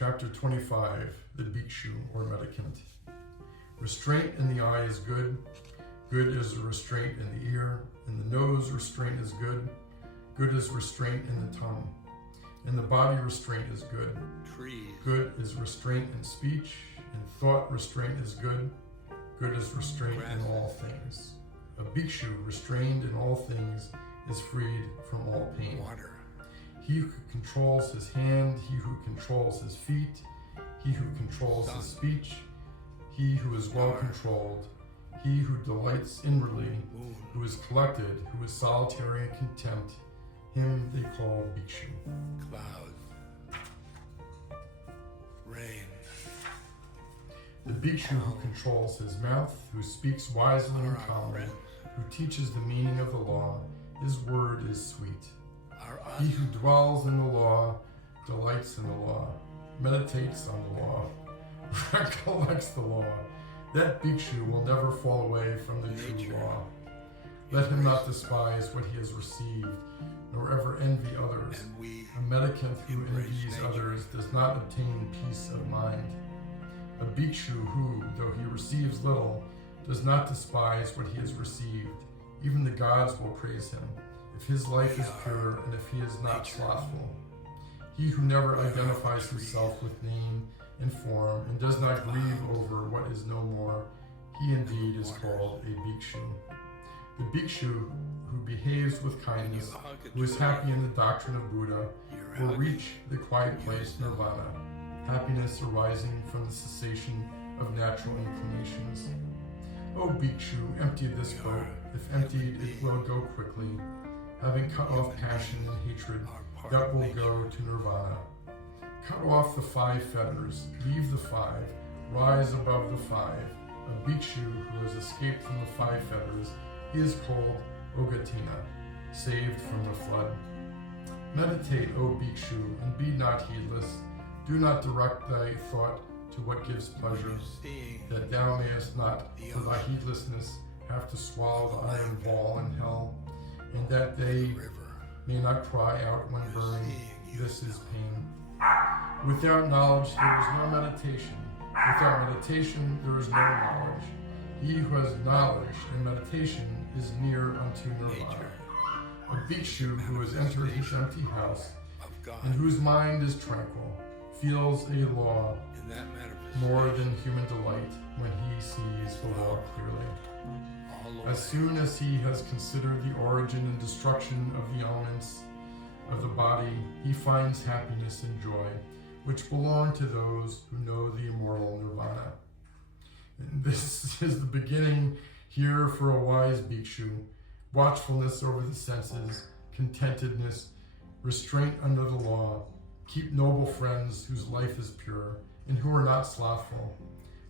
Chapter 25, the Bhikshu or Mendicant. Restraint in the eye is good. Good is restraint in the ear. In the nose, restraint is good. Good is restraint in the tongue. In the body, restraint is good. Trees. Good is restraint in speech. In thought, restraint is good. Good is restraint in all things. A Bhikshu restrained in all things is freed from all pain. Water. He who controls his hand, he who controls his feet, he who controls his speech, he who is well controlled, he who delights inwardly, who is collected, who is solitary and content, him they call Bhikshu. Cloud. Rain. The Bhikshu who controls his mouth, who speaks wisely and calmly, who teaches the meaning of the law, his word is sweet. He who dwells in the law delights in the law, meditates on the law, recollects the law. That Bhikshu will never fall away from the true law. Let him not despise what he has received, nor ever envy others. A mendicant who envies others does not obtain peace of mind. A Bhikshu who, though he receives little, does not despise what he has received. Even the gods will praise him, if his life is pure and if he is not slothful. He who never identifies himself with name and form and does not grieve over what is no more, he indeed is called a Bhikshu. The Bhikshu who behaves with kindness, who is happy in the doctrine of Buddha, will reach the quiet place nirvana, happiness arising from the cessation of natural inclinations. O Bhikshu, empty this boat. If emptied, it will go quickly. Having cut off passion and hatred, that will go to nirvana. Cut off the 5 fetters, leave the 5, rise above the 5. A Bhikshu who has escaped from the 5 fetters, he is called Ogatina, saved from the flood. Meditate, O Bhikshu, and be not heedless. Do not direct thy thought to what gives pleasure, that thou mayest not, for thy heedlessness, have to swallow the iron ball in hell, and that they may not cry out when burning, this is pain. Without knowledge there is no meditation. Without meditation there is no knowledge. He who has knowledge and meditation is near unto nirvana. A Bhikshu who has entered his empty house, and whose mind is tranquil, feels a law more than human delight when he sees the law clearly. As soon as he has considered the origin and destruction of the elements of the body, he finds happiness and joy, which belong to those who know the immortal nirvana. And this is the beginning here for a wise Bhikshu: watchfulness over the senses, contentedness, restraint under the law. Keep noble friends whose life is pure and who are not slothful.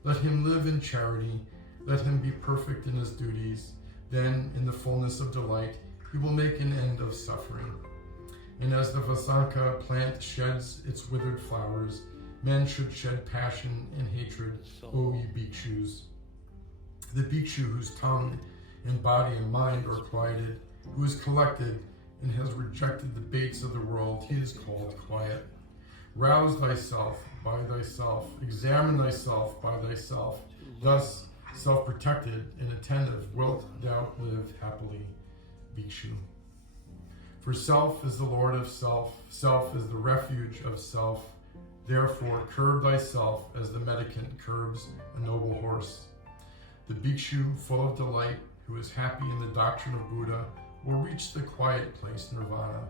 Let him live in charity. Let him be perfect in his duties. Then, in the fullness of delight, he will make an end of suffering. And as the Vasanka plant sheds its withered flowers, men should shed passion and hatred, O ye Bhikshus. The Bhikshu whose tongue and body and mind are quieted, who is collected and has rejected the baits of the world, he is called quiet. Rouse thyself by thyself, examine thyself by thyself. Thus, self-protected and attentive, wilt thou live happily, Bhikshu. For self is the lord of self, self is the refuge of self. Therefore, curb thyself as the mendicant curbs a noble horse. The Bhikshu, full of delight, who is happy in the doctrine of Buddha, will reach the quiet place nirvana,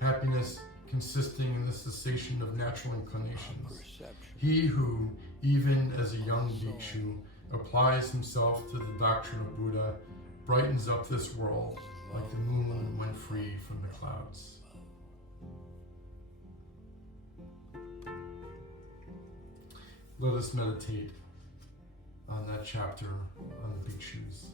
happiness consisting in the cessation of natural inclinations. He who, even as a young Bhikshu, applies himself to the doctrine of Buddha, brightens up this world like the moon when free from the clouds. Let us meditate on that chapter on the Bhikshus.